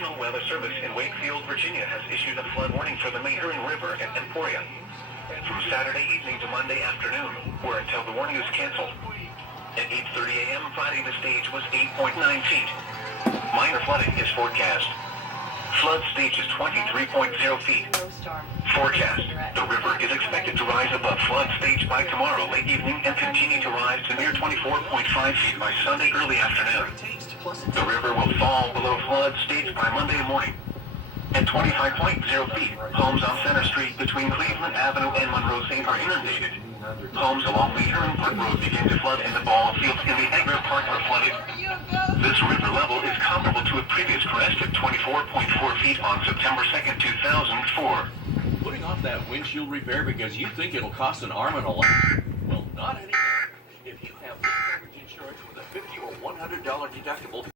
National Weather Service in Wakefield, Virginia has issued a flood warning for the Mehuron River and Emporia from Saturday evening to Monday afternoon, or until the warning is canceled. At 8:30 a.m. Friday, the stage was 8.9 feet. Minor flooding is forecast. Flood stage is 23.0 feet. Forecast: the river is expected to rise above flood stage by tomorrow late evening and continue to rise to near 24.5 feet by Sunday early afternoon. The river will fall below flood stage by Monday morning. At 25.0 feet, homes on Center Street between Cleveland Avenue and Monroe St. are inundated. Homes along the Heron Park Road begin to flood and the ball fields in the Edgar Park are flooded. This river level is comparable to a previous crest of 24.4 feet on September 2nd, 2004. Putting off that windshield repair because you think it'll cost an arm and a leg? Well, not anymore. If you have full coverage insurance with a $50 or $100 deductible,